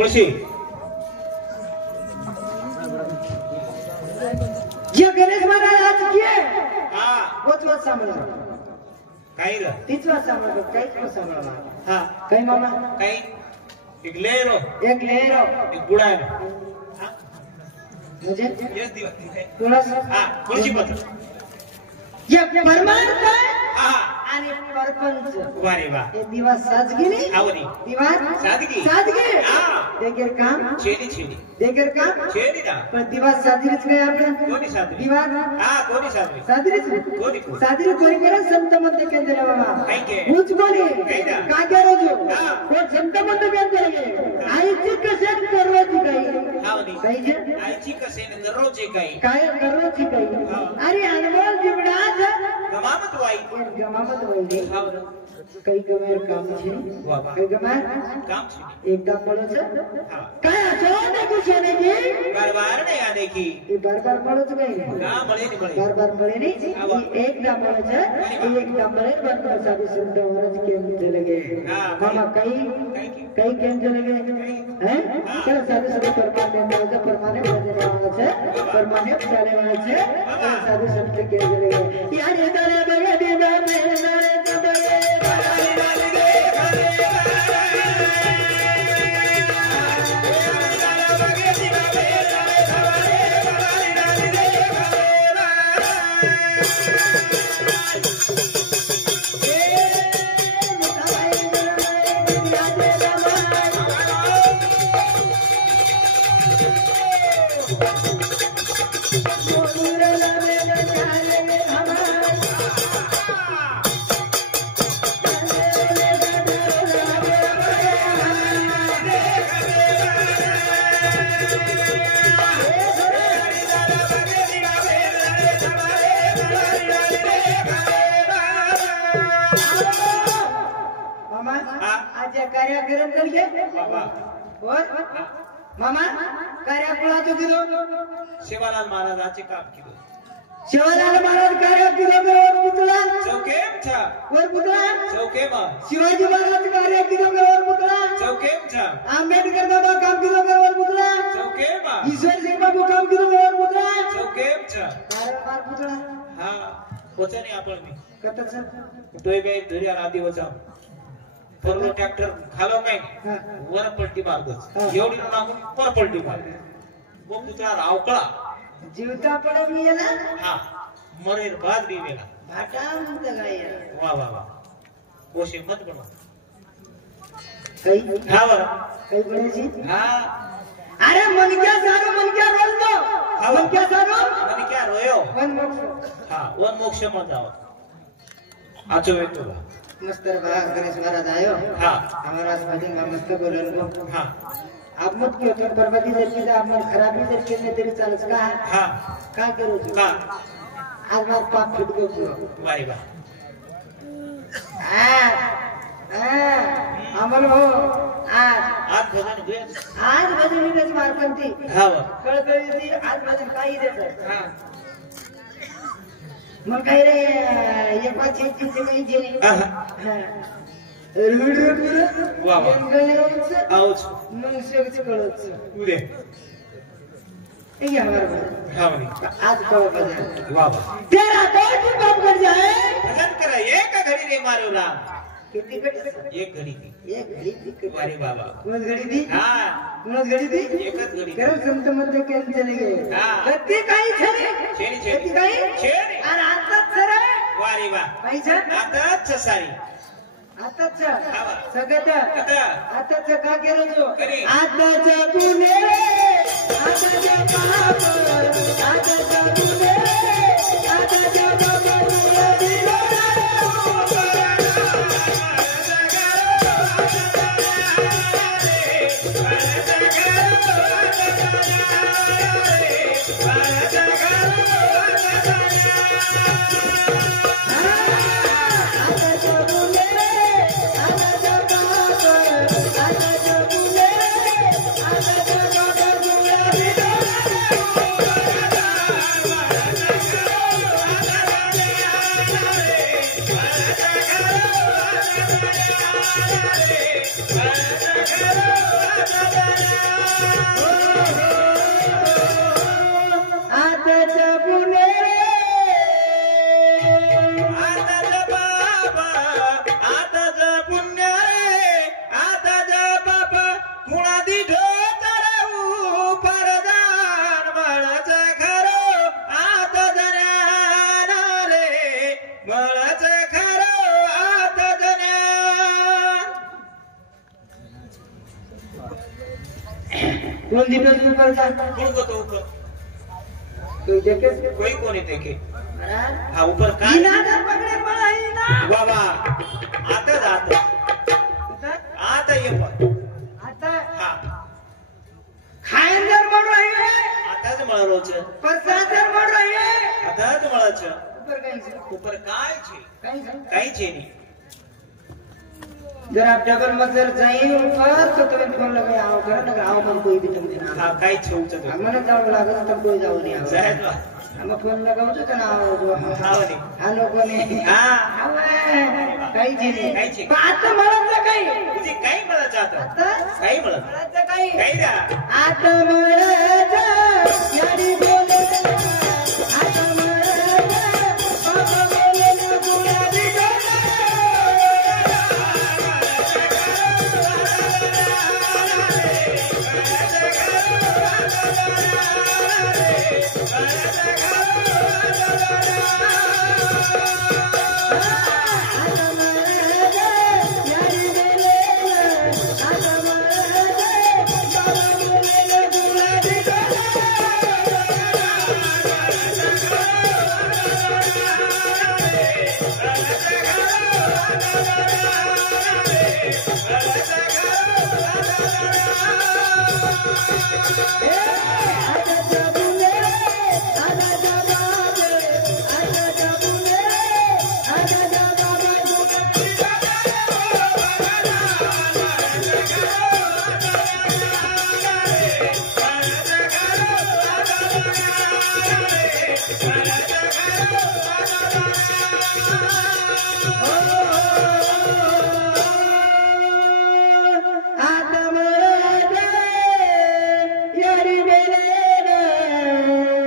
खुशी ये गणेश महाराज आज किए हा पोचवा सांभाळा काही र तीचवा सांभाळा काहीच सांभाळा हा काही मामा काही एक लेरो एक लेरो एक बुडायरो हा म्हणजे यस दिवस तुला हा खुशी पत्र ये परमार्थ हा आणि परपंच वारे वा हे दिवस साजगिरी आवरी दिवस सादगी साजगी हा देखेर काम छेडी छेडी देखेर काम छेडी ना पण दिवस साजरीच काय आपलं कोणी सादरी दिवस हा कोणी सादरी साजरीच कोणी साजरी कोणी करा संत मंत केंद्र बाबा काही के पूछ बोली काही ना का करो जो हा. वो संत मंत केंद्र गे आईची कशात करवाची काही आवरी काही जे आईची कसेने दररोज एक काही काय करवाची काही हा. अरे अनमोल जीवनात गमामत वाई गमामत वैदे हा काही गमेर काम છે वाह काही गमार काम छेडी एकदा पडो છે हा काय असो ना कुछ ने की बार नहीं आने की ये बार पडो છે काही हा મળે नहीं મળે बार મળે नहीं ये एकदा पडो છે ये एकदा મળે बार साधु संत महाराज केम चले गए हाँ, मामा कई केम चले गए हैं चलो साधु संत परमाने बने वाला છે परमाने ચાલે વાળા છે साधु संत के चले गए यार ये दारे बगे दीदा मेरे कार्यक्रम करिए और मामा कार्यक्रमाचं किलो शिवालाल महाराजांचे काम केलं शिवालाल महाराज कार्य किलो वर पुतळा चौकेम छा वर पुतळा चौकेम शिवाजी महाराज कार्य किलो वर पुतळा चौकेम छा आंबेडकर बाबा काम किलो वर पुतळा चौकेम ईश्वर सिंह बाबू काम किलो वर पुतळा चौकेम छा कार पुतळा हा पोचणी आपण मी कतच तोय बे धुरिया आधी वचा परलो ट्रॅक्टर खालो काय वर पलटी मारतोच एवढी नागून पर पलटी मार वो पुतळा रावकळा जीवता पडे मी याला हा मरेर बाद भी मेला भाटा म्हणत काय वाह वाह वाह कोशे मत बनो काही हा वर काही बनायची हा अरे मन क्या बोलतो मन क्या सारो आणि क्या रोयो वन मोक्ष हा वन मोक्ष मत जाव आचो वेतो मस्तर भाग गणेश महाराज आयो हाँ हमारा भजन में मस्त बोलन को हाँ आप मत क्यों तो बर्बादी जैसी का आप खराबी जैसी ने तेरी चालस का हाँ काय करू तू हाँ आज मार पाप फुट गयो वाह वाह अमल हो आज भजन हुए आज भजन नीरज मारपंती हाँ कळकळी ती आज भजन काही देत हाँ मग काय रे एक पाच एक तीन काही जेली वाह वाह आओच मग शेवच कळच उदे ये हमारा हाँ आज कहो भजन वाह वाह तेरा कोई बाप कर जाए भजन करा एक घड़ी रे मारो ला कितनी घड़ी एक घड़ी थी एक घड़ी थी वारे बाबा कौन घड़ी थी हाँ कौन घड़ी थी एकच घड़ी कर संत मंत के चले गए हाँ कत्ती काही छरे छेड़ी कत्ती छेड़ी काही छेड़ी आणि आताच छरे वारे वाह काही छर आताच सारी आताच हाँ सगत आता आताच का केलं करी. आताच पुणे आताच पाप आताच पुणे आताच बाबा कुणा दिठो तरऊ परदान मळच खरो आत जन्यान रे मळच खरो आत जन्यान कोण दिवस ऊपर जा कोण को तो ऊपर कोई देखे कोई कोणी देखे महाराज हा ऊपर काय इनादा पगडे पळाई ना बाबा आता जात आता ये पण आता हा खायंदर मोड रही है आताच मळरोच परसादर मोड रही है आताच मळच ऊपर कहीं से ઉપર काय છે कहीं से કઈ છે ની जरा आप डबल मजर जाइए ऊपर तो तुम्हें फोन लगे आओ घर ना आओ मन कोई भी तुमने ना હા કઈ છે ઉચ્ચ તો हमने जाओ लागत तब कोई जाओ नहीं आओ સાહેબ हम फोन लगाओ तो ना आओ जो આવો ની आ लोगों ने હા आवे कहीं जी नहीं કઈ છે बात तो मरद से कहीं तुझी કઈ મળે ચાતો आता કઈ મળે मरद से कहीं કઈ રા आता मरद यारी बोले आता मरद बाबा बोले ना गुलाबी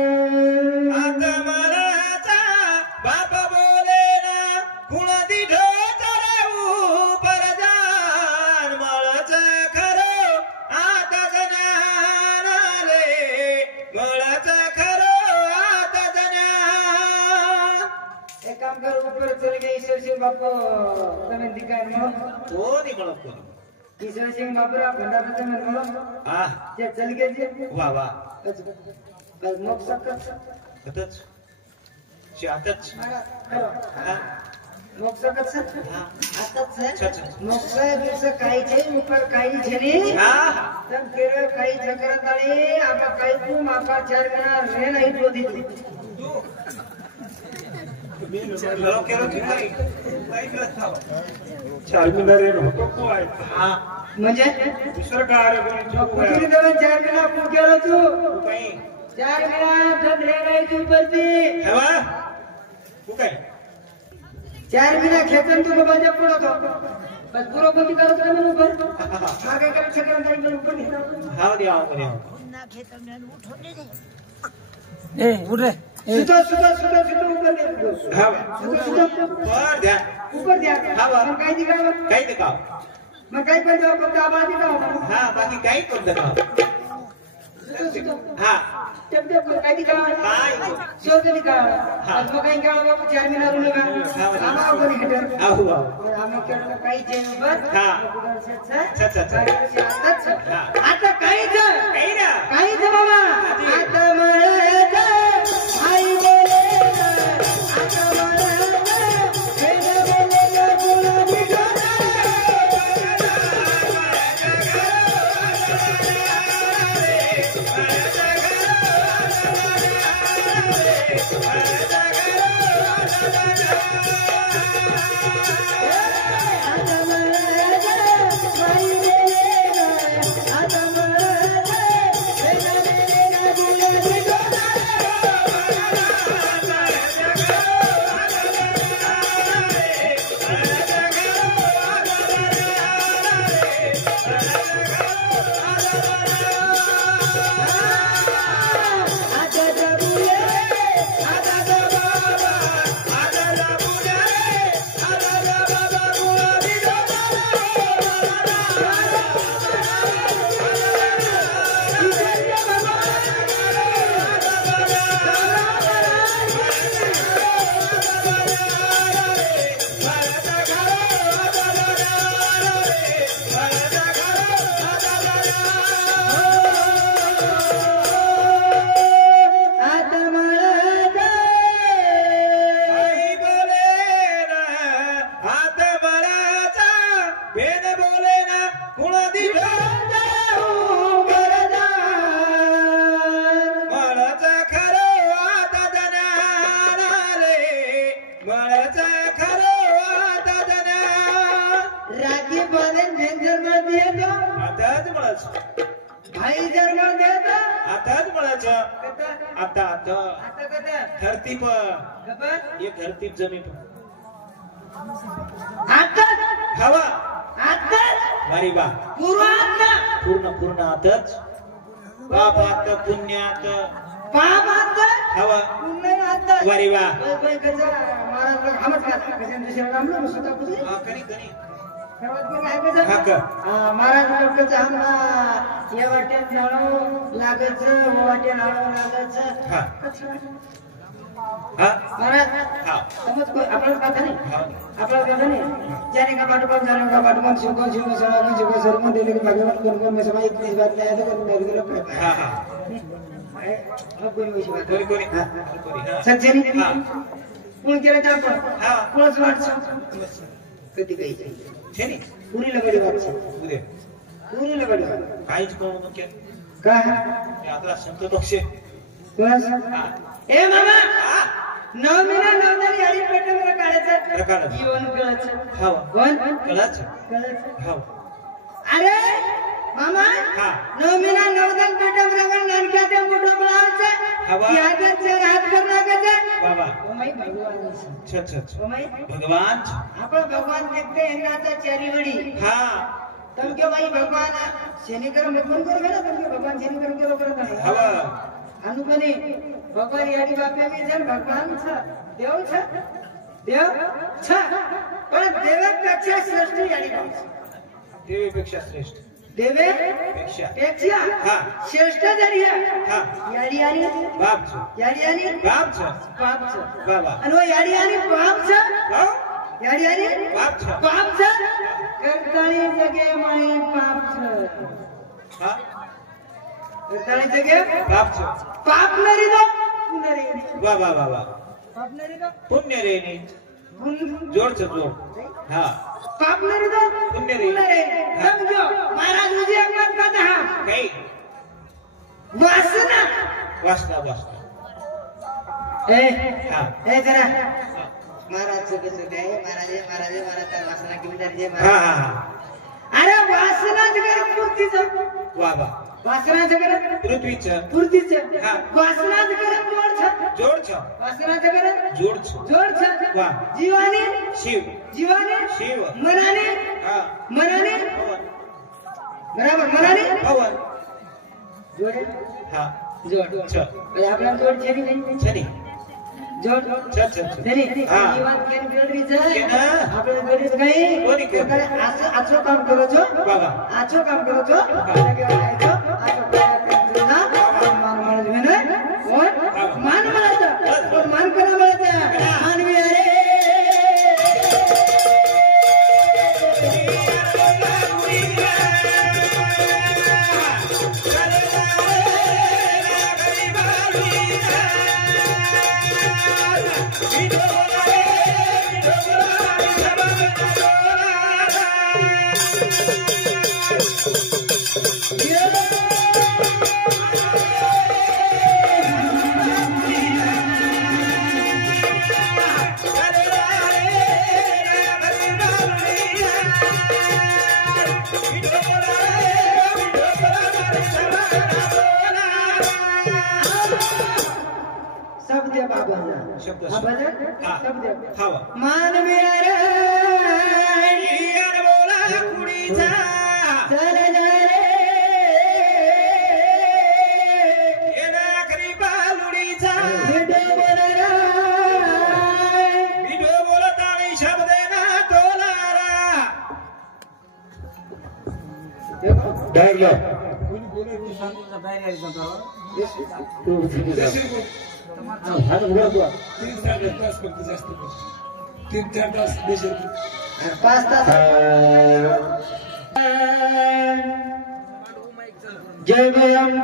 आता मळाचा बाप बोले ना कुण दिठो तरऊ परदान मळच खरो आता जन्यान रे मळच खरो आता जन्यान एक काम करो ऊपर चले गए ईश्वर सिंह बापू तुम्हें दिखाए मो तो नहीं म्हणत कोणी ईश्वर सिंह बापू रा भंडारा तुम्हें मो हा जे चल गए जे वा वा बस मोक्ष सकत आताच शी आताच हा मोक्ष सकत हा आताच अच्छा, अच्छा. मोक्ष दिवस काही છે ઉપર काही છે ની हा हा તમ કેરે काही ચક્ર તાળી આપા काही તું આપા ચાર ગણા રેન આઈ જો દીધું लो केलो की काय काय करत आहो? चार्मिनार होतो काय हा म्हणजे दुसरं काय कुठली देवा चार गणा तू केलो तू काय चार गणा धन रेन आई तू परती हवा तू काय चार गणा खेतन तू बाबा पडो तो बस पूरो कोती करो तो मन ऊपर मागे कर चक्र ताળી मन ऊपर नहीं हाव दे आव करे सुतो सुतो सुतो सुतो ऊपर दे हाव सुतो सुतो पर द्या ऊपर द्या हवा. मग काय दिखाव काय ते का मग काय पण जाऊ फक्त आबा दिखाव हा बाकी काय करत का सुतो सुतो हा तब तक काय दिखाव काय सोच दिखाव आज मग काय गाव बापू चार मिनारू लगा आबा कोणी हेटर आहो आम्ही केलं काही जे ऊपर हा. आता काहीच काय ना काहीच बाबा आता मळायचं आई बोले आता मळायचं हे बोले गुलाबी आता मळायचं आई बोले आता मळायचं मळाच भाई जर्मन देता आताच मळाच कता आता आता कता धरतीप गबर एक धरतीप जमीन आता हवा आता वारी बा पूर्व आता पूर्ण आतच पापात पुण्यात पाप आता हवा पुण्य आता वारी बा बाई कसा महाराज हमच का कसे दुसऱ्या नामला सुद्धा कुठे कणी कणी महाराज लोकच हम या वाट्यात नाळो लागच वाट्या नाळो लागच हा हा महाराज हा समज कोई आपला कथा नाही हा आपला कथा नाही जाने का पाठोपाठ जाने का पाठोपाठ शिवको सर्व दिले के भगवान कोण में सभा इतनी बात नहीं है तो मेरे लोग कहता हा हा है अब कोई वैसी बात कोणी हा सज्जनी हा कोण केलं तर आपण हा कोणच वाटचं कधी काही छेनी पुरी लगडी वाटचं उदे पुरी लगडी काहीच करू नको का आता संत बक्षे बस हा ए मामा हा 9 महिना 9 दिवस यारी पेटवलं काढायचं काढायचं. जीवन कळायचं हा कोण कळाच कळायचं हा अरे मामा हा 9 महिना 9 दिवस पेटवलं नानक्या ते मोठं बोलायचं हवा. यादच हात करण्याचं बाबा ओमाई भगवान अच्छा ओमाई भगवान आपण भगवान देखते हेंगाचा चारीवडी हा तुम क्यों भाई भगवान शनिकर मतमन करो ना तुम क्यों भगवान शनिकर करो करो हवा अनुपनी भगवान याडी बापे मी जन भगवान छ देव छ देव छ पण देवापेक्षा श्रेष्ठ याडी बाप देवीपेक्षा श्रेष्ठ देवेपेक्षा हा. श्रेष्ठ जरी आहे हा याडी आणि बाप याडी आणि बाप बाप छ बाबा आणि वो याडी आणि बाप छ हा याडी आणि बाप बाप छ करताळी जगे माई पाप छ हा करताळी जगे बाप पाप नरी दो पुनरी बाबा पाप नरी दो पुण्य रेनी पुन जोड हा पाप नरी दो पुण्यरी. समझो महाराज मुझे एक बात कहता है काही वासना वासना हा ए जरा महाराज कसं काय महाराज तर वासना घेऊन जाते हा हा अरे वासना जगर पूर्तीचं बाबा वासना जगर पृथ्वीचं पूर्तीचं हा. वासना जगर जोड छ जोड वासना जगर जोड जोड छ वा. जीवाने शिव जीवाने शिव मनाने हा मनाने पवन बराबर मनाने पवन जोड हा जोड छ आपल्याला जोड छेनी नाही छनी जोड छ छेनी हा जीवन केन बिल्डरीचं केन. आपल्याला जोडीच काही कोणी केलं? आचो काम करोचो बाबा आचो काम करोचो लगे आयचो आचो करायचो ना मान म्हणत कोण मान म्हणत कोण मान करा म्हणत मानवी अरे शब्द बाबा शब्द भजन शब्द हवा मानवी अरे बोला कुडीचा चल जा रे येना करी बालुडीचा विडो बोलरा विडो बोलत आणि शब्द ना तोलारा डायलॉग तीन चार तास देशील 5 तास जय भयं